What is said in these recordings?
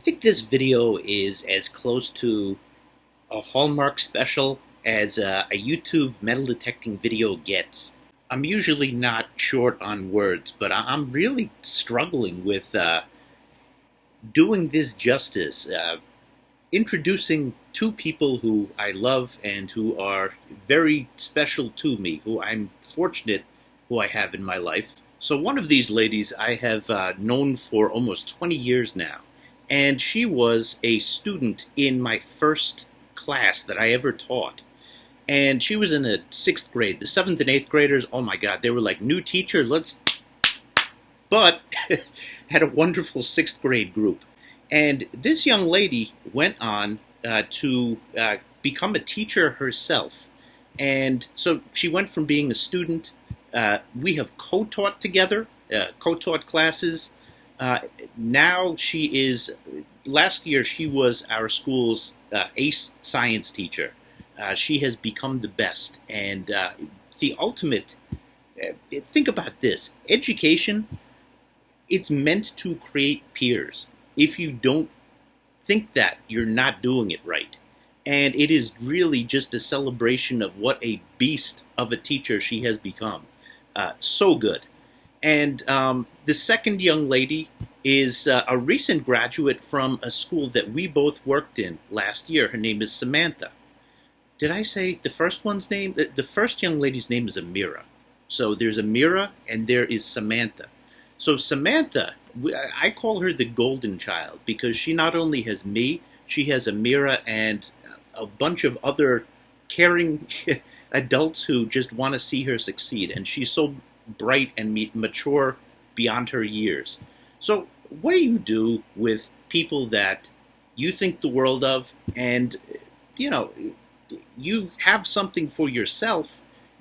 I think this video is as close to a Hallmark special as a YouTube metal detecting video gets. I'm usually not short on words, but I'm really struggling with doing this justice. Introducing two people who I love and who are very special to me, who I'm fortunate who I have in my life. So one of these ladies I have known for almost 20 years now, and she was a student in my first class that I ever taught. And she was in the 6th grade. The 7th and 8th graders, oh my God, they were like, new teacher, let's... But had a wonderful 6th grade group. And this young lady went on to become a teacher herself. And so she went from being a student. We have co-taught together, co-taught classes. Now she is, last year she was our school's ace science teacher. She has become the best. And the ultimate, think about this, education, it's meant to create peers. If you don't think that, you're not doing it right. And it is really just a celebration of what a beast of a teacher she has become. So good. And the second young lady is a recent graduate from a school that we both worked in last year. Her name is Samantha. Did I say the first one's name? The first young lady's name is Amira. So there's Amira and there is Samantha. So Samantha, I call her the golden child because she not only has me, she has Amira and a bunch of other caring adults who just want to see her succeed. And she's so bright and mature beyond her years. So what do you do with people that you think the world of and, you have something for yourself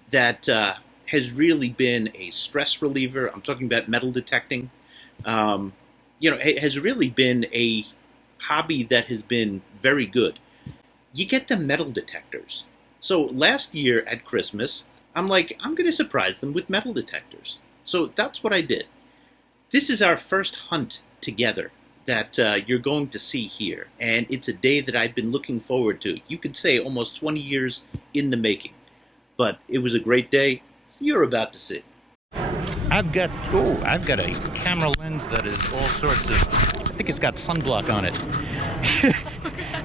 that has really been a stress reliever? I'm talking about metal detecting. It has really been a hobby that has been very good. You get the metal detectors. So last year at Christmas, I'm like, I'm going to surprise them with metal detectors. So that's what I did. This is our first hunt together that you're going to see here. And it's a day that I've been looking forward to. You could say almost 20 years in the making. But it was a great day. You're about to see. I've got a camera lens that is all sorts of, I think it's got sunblock on it.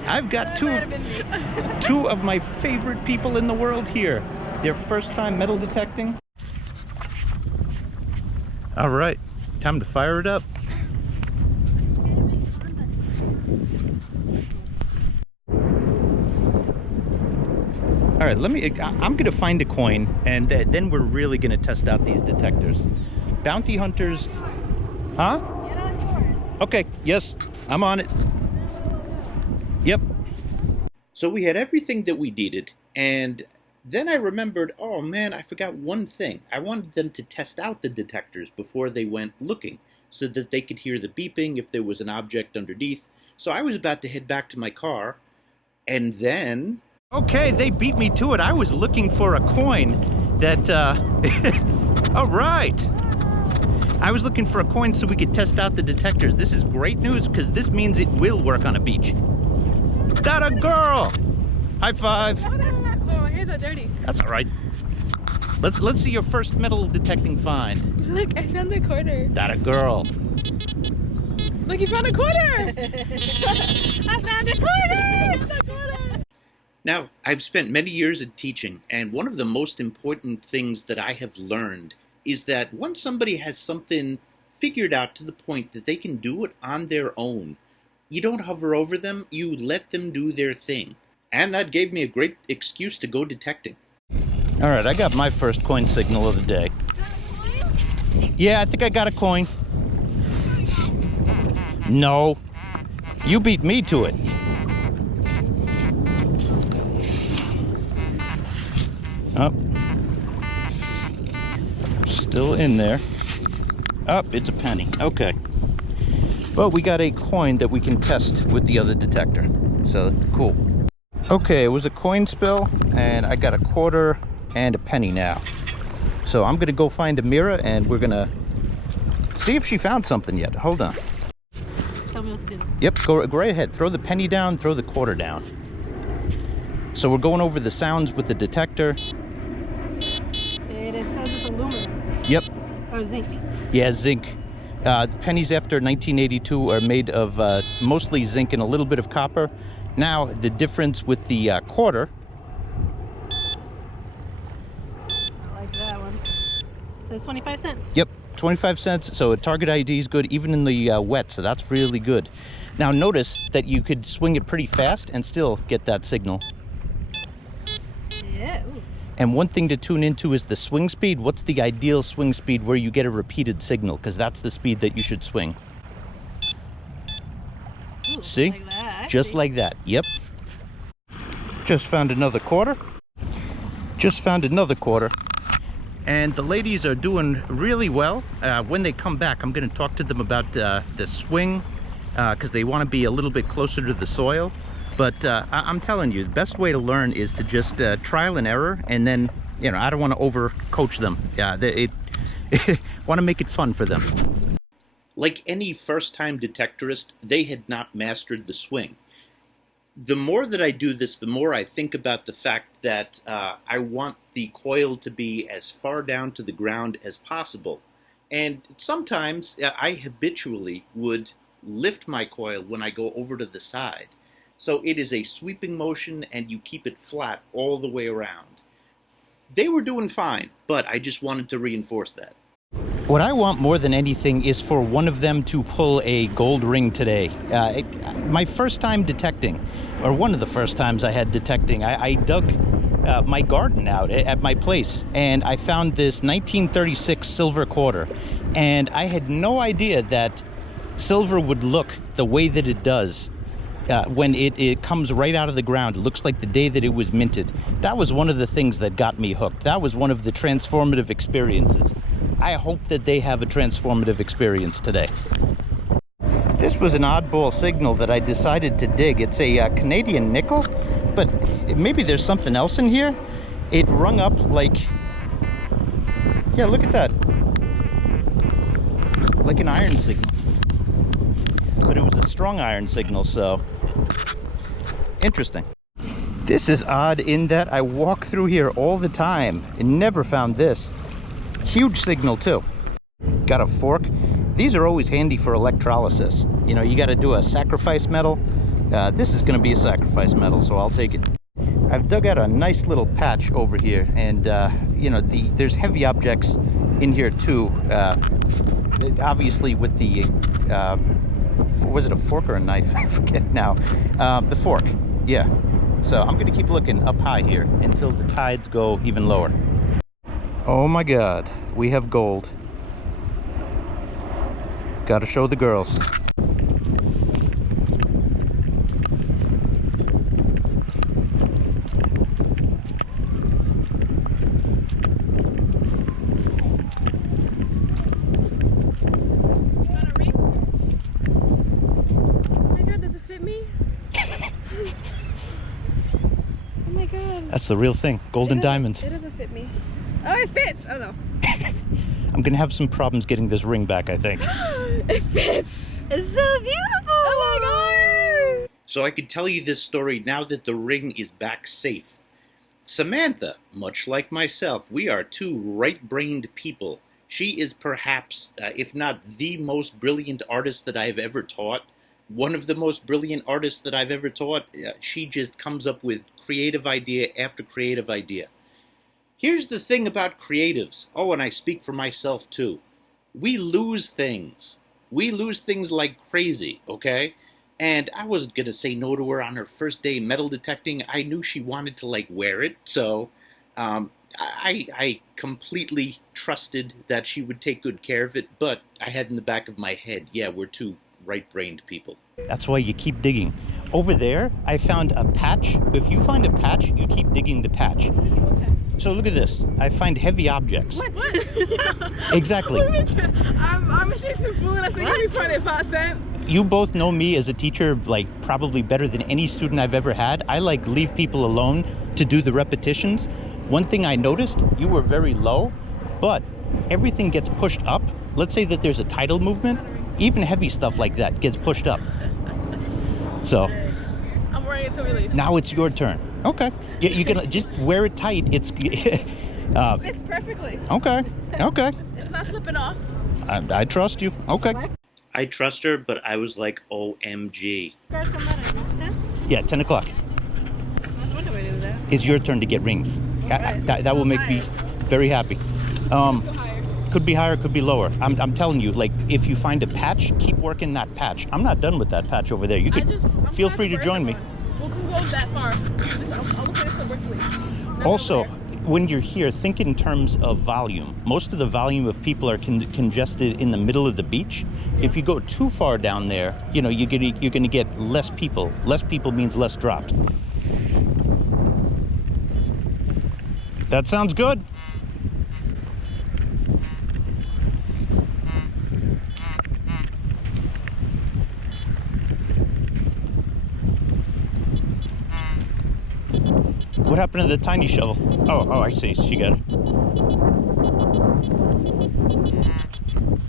I've got two of my favorite people in the world here. Their first time metal detecting. All right, time to fire it up. All right, I'm gonna find a coin and then we're really gonna test out these detectors. Bounty hunters, huh? Get on yours. Okay, yes, I'm on it. Yep. So we had everything that we needed, and then I remembered, oh man, I forgot one thing. I wanted them to test out the detectors before they went looking, so that they could hear the beeping if there was an object underneath. So I was about to head back to my car, and then... Okay, they beat me to it. I was looking for a coin that, all right. I was looking for a coin so we could test out the detectors. This is great news because this means it will work on a beach. That a girl! High five. Oh, my hands are dirty. That's all right. Let's see your first metal detecting find. Look, I found a quarter. That a girl. Look, you found a quarter! I found a quarter! Now, I've spent many years in teaching, and one of the most important things that I have learned is that once somebody has something figured out to the point that they can do it on their own, you don't hover over them, you let them do their thing. And that gave me a great excuse to go detecting. All right, I got my first coin signal of the day. Yeah, I think I got a coin. No, you beat me to it. Oh, still in there. Oh, it's a penny. Okay. Well, we got a coin that we can test with the other detector. So, cool. Okay, it was a coin spill, and I got a quarter and a penny now. So I'm gonna go find Amira, and we're gonna see if she found something yet. Hold on. Tell me what to do. Yep, go right ahead. Throw the penny down, throw the quarter down. So we're going over the sounds with the detector. It says it's aluminum. Yep. Or zinc. Yeah, zinc. The pennies after 1982 are made of mostly zinc and a little bit of copper. Now, the difference with the quarter. I like that one. It says 25 cents. Yep, 25 cents. So a target ID is good even in the wet, so that's really good. Now, notice that you could swing it pretty fast and still get that signal. Yeah. Ooh. And one thing to tune into is the swing speed. What's the ideal swing speed where you get a repeated signal? Because that's the speed that you should swing. Ooh, See? like that, Just like that. Yep. Just found another quarter. Just found another quarter. And the ladies are doing really well. When they come back, I'm going to talk to them about the swing because they want to be a little bit closer to the soil. But I'm telling you, the best way to learn is to just trial and error, and then, you know, I don't want to overcoach them. Yeah, want to make it fun for them. Like any first-time detectorist, they had not mastered the swing. The more that I do this, the more I think about the fact that I want the coil to be as far down to the ground as possible. And sometimes I habitually would lift my coil when I go over to the side. So it is a sweeping motion and you keep it flat all the way around. They were doing fine, but I just wanted to reinforce that. What I want more than anything is for one of them to pull a gold ring today. My first time detecting, or one of the first times I had detecting, I dug my garden out at my place, and I found this 1936 silver quarter. And I had no idea that silver would look the way that it does. When it comes right out of the ground. It looks like the day that it was minted. That was one of the things that got me hooked. That was one of the transformative experiences. I hope that they have a transformative experience today. This was an oddball signal that I decided to dig. It's a Canadian nickel, but maybe there's something else in here. It rung up like, yeah, look at that. Like an iron signal. But it was a strong iron signal, so interesting. This is odd in that I walk through here all the time and never found this. Huge signal too. Got a fork. These are always handy for electrolysis. You know, you got to do a sacrifice metal. This is going to be a sacrifice metal, so I'll take it. I've dug out a nice little patch over here, and you know, there's heavy objects in here too. Obviously with the was it a fork or a knife? I forget now. The fork, yeah. So I'm gonna keep looking up high here until the tides go even lower. Oh my God, we have gold. Gotta show the girls. That's the real thing. Golden diamonds. It doesn't fit me. Oh, it fits! Oh no. I'm gonna have some problems getting this ring back, I think. It fits! It's so beautiful! Oh my God! So I could tell you this story now that the ring is back safe. Samantha, much like myself, we are two right-brained people. She is perhaps, if not the most brilliant artist that I've ever taught, one of the most brilliant artists that I've ever taught. She just comes up with creative idea after creative idea. Here's the thing about creatives. Oh, and I speak for myself too. We lose things. We lose things like crazy, okay? And I wasn't going to say no to her on her first day metal detecting. I knew she wanted to, like, wear it. So I completely trusted that she would take good care of it. But I had in the back of my head, yeah, we're two right-brained people. That's why you keep digging. Over there, I found a patch. If you find a patch, you keep digging the patch. So look at this. I find heavy objects. What? Exactly. I'm chasing food. I think we put it 5 cents. You both know me as a teacher, like, probably better than any student I've ever had. I, like, leave people alone to do the repetitions. One thing I noticed, you were very low, but everything gets pushed up. Let's say that there's a tidal movement. even heavy stuff like that gets pushed up. So I'm wearing it till we leave. now it's your turn. Okay. You can just wear it tight. It's Fits perfectly. okay. Okay. It's not slipping off. I trust you. Okay. I trust her, but I was like, OMG. Cars come out at 10? Yeah, 10 o'clock. I was wondering where they was at. It's your turn to get rings. Alright, so That will make me very happy. Go higher. Could be higher, could be lower. I'm telling you, like, if you find a patch, keep working that patch. I'm not done with that patch over there. You could feel free to join me. We'll go that far. I'll say it's the worst leave. Also, when you're here, think in terms of volume. Most of the volume of people are congested in the middle of the beach. If you go too far down there, you know, you're gonna get less people. Less people means less drops. That sounds good. What happened to the tiny shovel? Oh, I see. She got it.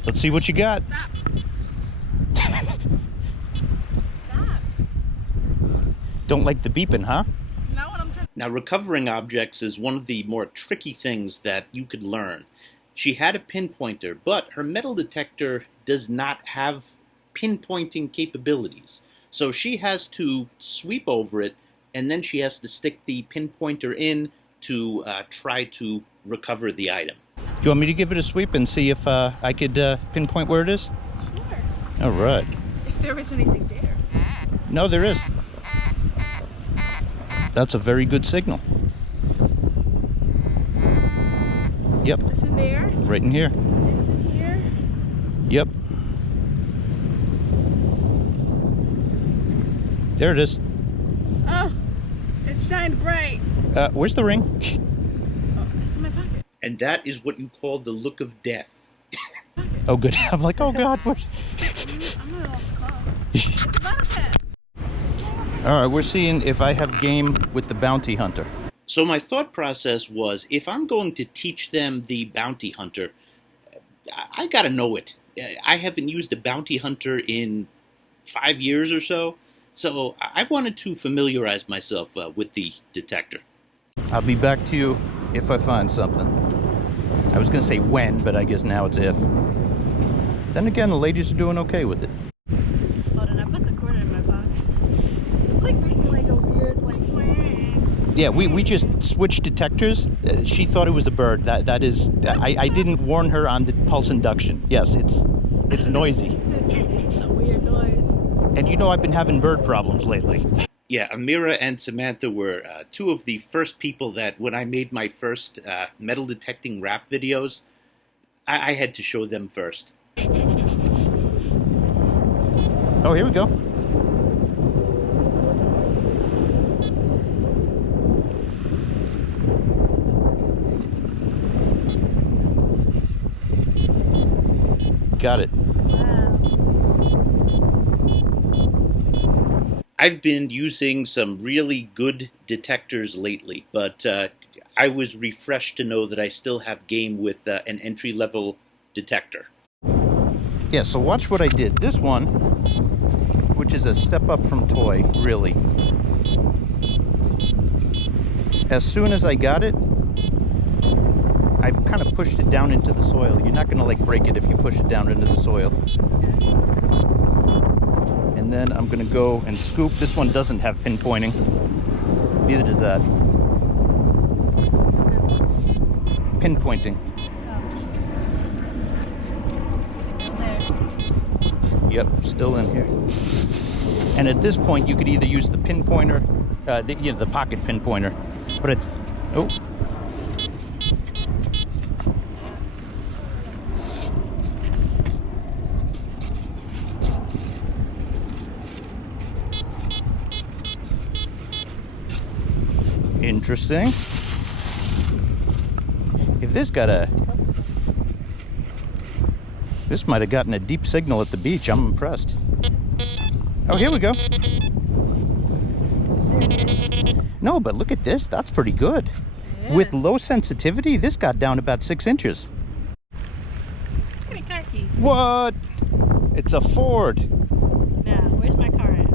Let's see what you got. Stop. Don't like the beeping, huh? Not what I'm trying. Now, recovering objects is one of the more tricky things that you could learn. She had a pinpointer, but her metal detector does not have pinpointing capabilities. So she has to sweep over it, and then she has to stick the pinpointer in to try to recover the item. Do you want me to give it a sweep and see if I could pinpoint where it is? Sure. All right. If there is anything there. No, there is. That's a very good signal. Yep, It's in there. right in here. It's in here. Yep, there it is. Oh, it's shined bright. Where's the ring? Oh, it's in my pocket. And that is what you call the look of death. Oh, good. I'm like, oh God, what? I'm gonna lost close. It's a bucket. All right, we're seeing if I have game with the bounty hunter. So my thought process was, if I'm going to teach them the bounty hunter, I gotta know it. I haven't used a bounty hunter in 5 years or so, so I wanted to familiarize myself with the detector. I'll be back to you if I find something. I was gonna say when, but I guess now it's if. Then again, the ladies are doing okay with it. Hold on, I put the quarter in my pocket. It's like making like a weird like wang. Yeah, we just switched detectors. She thought it was a bird. That is, I didn't warn her on the pulse induction. Yes, it's noisy. It's a weird noise. And you know I've been having bird problems lately. Yeah, Amira and Samantha were two of the first people that, when I made my first metal detecting rap videos, I had to show them first. Oh, here we go. Got it. Wow. I've been using some really good detectors lately, but I was refreshed to know that I still have game with an entry-level detector. Yeah, so watch what I did. This one, which is a step up from toy, really. As soon as I got it, I kind of pushed it down into the soil. You're not going to like break it if you push it down into the soil. And then I'm going to go and scoop. This one doesn't have pinpointing. Neither does that. Pinpointing. Yep, still in here. And at this point, you could either use the pinpointer, the pocket pinpointer, but it, oh. Interesting. If this might have gotten a deep signal at the beach. I'm impressed. Oh, here we go. No, but look at this. That's pretty good. Yeah. With low sensitivity, this got down about 6 inches. Pretty cocky. What? It's a Ford. Now, where's my car at?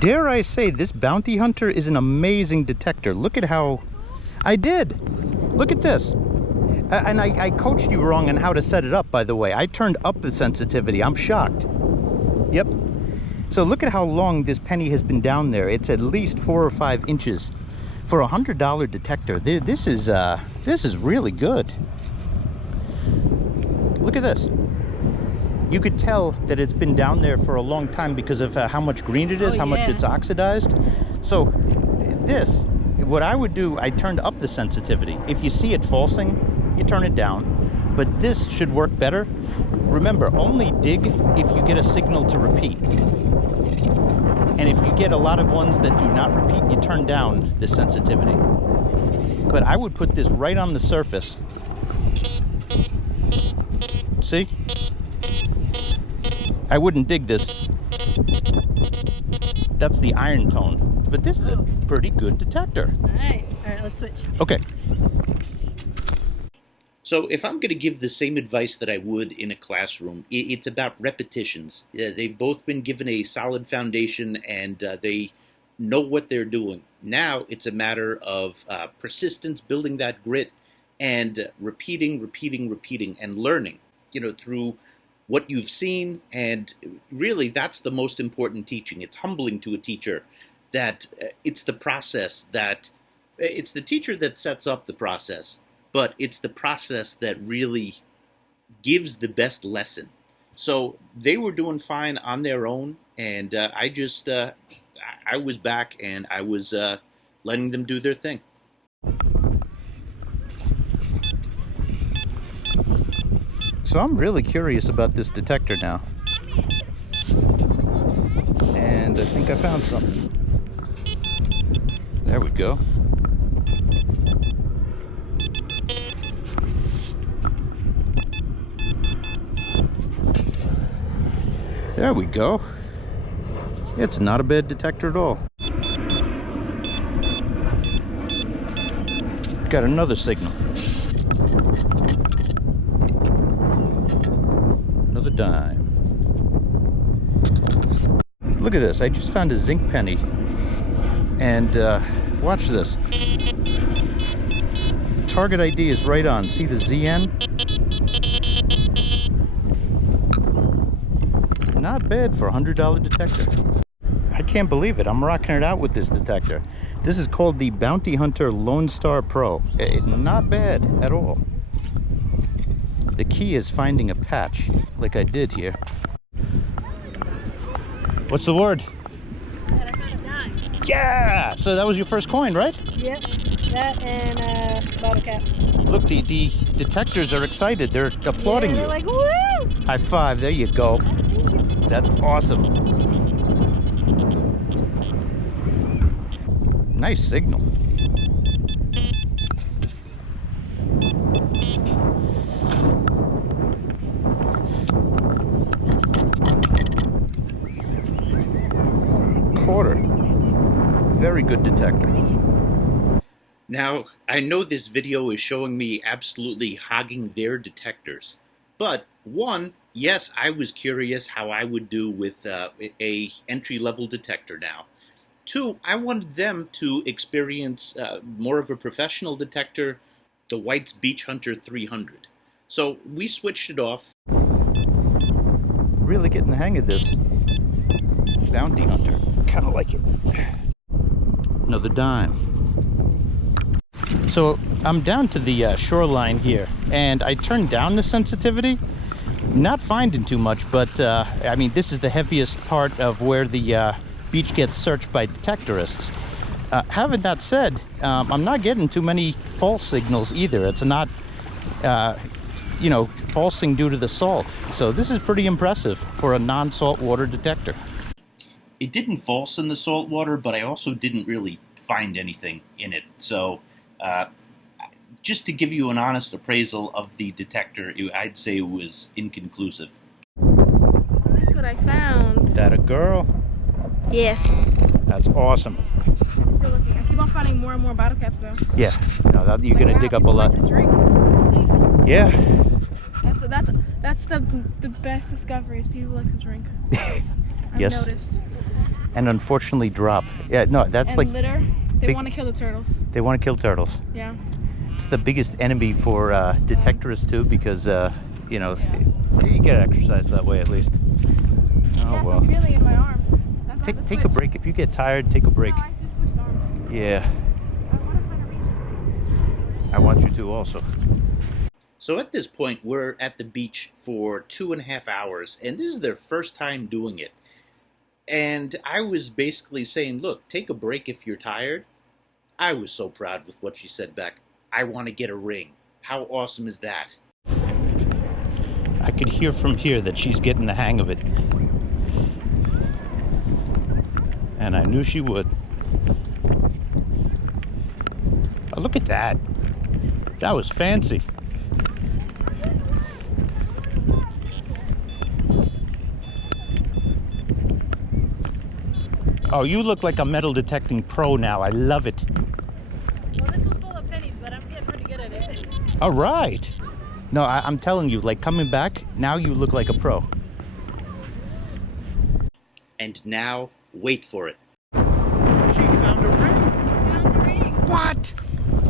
Dare I say, this bounty hunter is an amazing detector. Look at how... I did. Look at this. And I coached you wrong on how to set it up, by the way. I turned up the sensitivity. I'm shocked. Yep. So look at how long this penny has been down there. It's at least 4 or 5 inches. For a $100 detector, this is really good. Look at this. You could tell that it's been down there for a long time because of how much green it is, how much it's oxidized. So this, what I would do, I turned up the sensitivity. If you see it falsing, you turn it down. But this should work better. Remember, only dig if you get a signal to repeat. And if you get a lot of ones that do not repeat, you turn down the sensitivity. But I would put this right on the surface. See? I wouldn't dig this. That's the iron tone. But this is a pretty good detector. Nice. All right, let's switch. Okay. So if I'm going to give the same advice that I would in a classroom, it's about repetitions. They've both been given a solid foundation and they know what they're doing. Now it's a matter of persistence, building that grit, and repeating, and learning, through what you've seen. And really, that's the most important teaching. It's humbling to a teacher that it's the process that, it's the teacher that sets up the process. But it's the process that really gives the best lesson. So they were doing fine on their own, and I was back and I was letting them do their thing. So I'm really curious about this detector now. And I think I found something. There we go. There we go. It's not a bad detector at all. Got another signal. Another dime. Look at this. I just found a zinc penny. And watch this. Target ID is right on. See the ZN? Not bad for a $100 detector. I can't believe it. I'm rocking it out with this detector. This is called the Bounty Hunter Lone Star Pro. Not bad at all. The key is finding a patch, like I did here. What's the word? That I found a dime. Yeah! So that was your first coin, right? Yep. That and bottle caps. Look, the detectors are excited. They're applauding They're you. like, woo! High five. There you go. That's awesome. Nice signal. Quarter. Very good detector. Now, I know this video is showing me absolutely hogging their detectors, but one, yes, I was curious how I would do with a entry-level detector now. Two, I wanted them to experience more of a professional detector, the White's Beach Hunter 300. So we switched it off. Really getting the hang of this bounty hunter. Kind of like it. Another dime. So I'm down to the shoreline here, and I turned down the sensitivity. Not finding too much, but I mean, this is the heaviest part of where the beach gets searched by detectorists. Having that said, I'm not getting too many false signals either. It's not, falsing due to the salt. So this is pretty impressive for a non-salt water detector. It didn't false in the salt water, but I also didn't really find anything in it. So just to give you an honest appraisal of the detector, I'd say it was inconclusive. That's what I found. That a girl? Yes. That's awesome. I'm still looking. I keep on finding more and more bottle caps though. Yeah, no, you're gonna dig up a lot. Like to drink. See? Yeah. That's Also, that's the best discovery is people like to drink. I've Yes. noticed. And unfortunately drop. Yeah, no, that's And like litter. They big- want to kill the turtles. they want to kill turtles. Yeah. It's the biggest enemy for detectorists too, because you know, Yeah. you get exercise that way at least. Oh Yes, well. I'm feeling it in my arms. That's not the Take a switch. break. If you get tired, take a break. No, I just switched arms. Yeah, I want to find a reason. I want you to also. So at this point, we're at the beach for 2.5 hours, and this is their first time doing it. And I was basically saying, look, take a break if you're tired. I was so proud with what she said back. I want to get a ring. How awesome is that? I could hear from here that she's getting the hang of it. And I knew she would. Oh, look at that. That was fancy. Oh, you look like a metal detecting pro now. I love it. Well, this was full of pennies, but I'm getting pretty good at it. All right. No, I'm telling you, like coming back, now you look like a pro. And now, wait for it. She found a ring. Found the ring. What?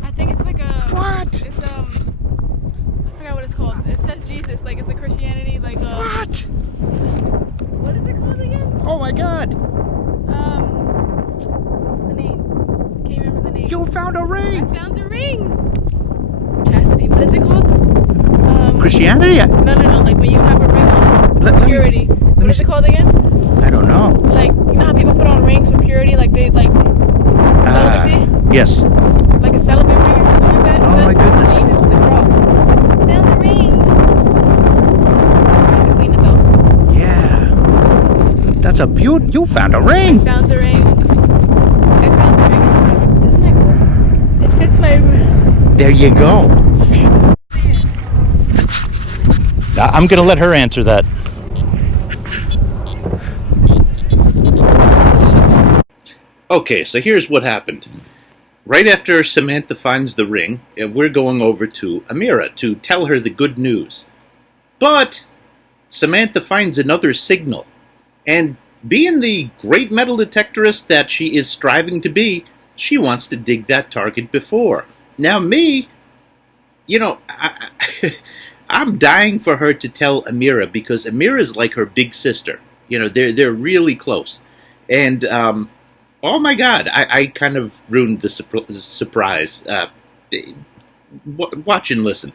I think it's like a. What? It's I forgot what it's called. It says Jesus, like it's a Christianity, like What? What is it called again? Oh my God. The name. Can't remember the name. You found a I ring. found the ring. Chastity. What is it called? Christianity? No. Like when you have a ring on, Let me- purity. What me is see. it called again? I don't know. Like you know how people put on rings for purity, like they like celibacy, Yes. like a celibate ring or something like that. It Oh my says goodness. Jesus with the cross. Found the ring. I have to clean it though. Yeah. That's a beaut. You found a ring. Found the ring. I found the ring. Isn't that cool? It fits my. There you go. I'm gonna let her answer that. Okay, so here's what happened. Right after Samantha finds the ring, we're going over to Amira to tell her the good news. But Samantha finds another signal. And being the great metal detectorist that she is striving to be, she wants to dig that target before. Now me, you know, I'm dying for her to tell Amira because Amira's like her big sister. You know, they're really close. And oh my God, I kind of ruined the surprise. Watch and listen.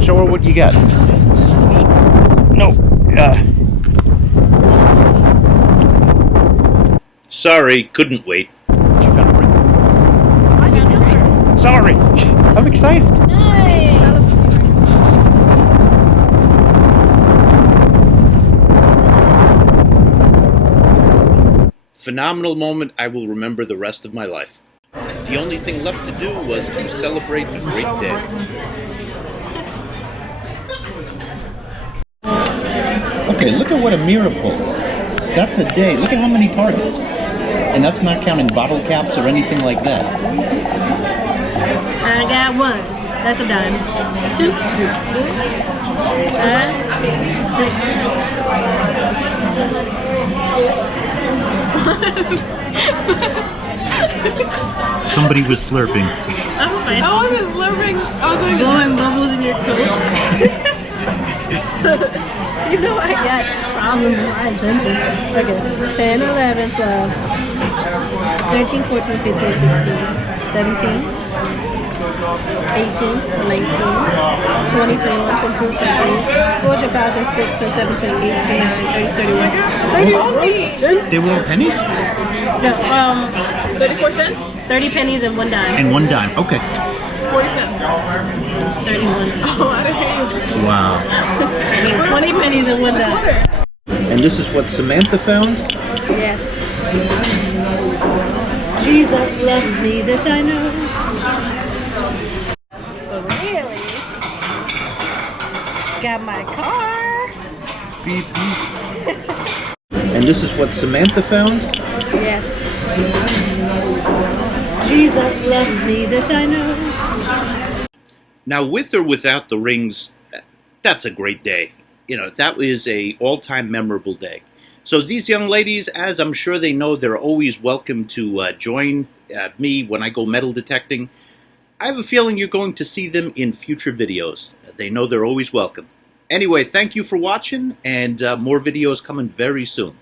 Show her what you got. No. Sorry, couldn't wait. She found a ring. Why'd you tell her? Sorry. I'm excited. Phenomenal moment I will remember the rest of my life. The only thing left to do was to celebrate a great day. Okay, look at what Amira pulled. That's a day. Look at how many targets. And that's not counting bottle caps or anything like that. I got one. That's a dime. Two. Somebody was slurping. I'm fine. Oh, I was slurping. I was doing Blowing bubbles in your coat. You know I got problems with my attention. Okay. 10, 11, 12, 13, 14, 15, 16, 17, 18, 19, 20, 21, 22, 23, 24, 25, 26, 27, 28, 29, 30, 31. 30 They were all pennies? No, 34 cents? 30 pennies and one dime. And one dime. Okay. 40 cents. 31. Oh, I didn't hear you. Wow. 20 pennies and one dime. And this is what Samantha found? Yes. Jesus loves me, this I know. So really, got my car. Beep, beep. And this is what Samantha found? Yes. Jesus loves me, this I know. Now, with or without the rings, That's a great day. You know, that was a all-time memorable day. So these young ladies, as I'm sure they know, they're always welcome to join me when I go metal detecting. I have a feeling you're going to see them in future videos. They know they're always welcome. Anyway, thank you for watching, and more videos coming very soon.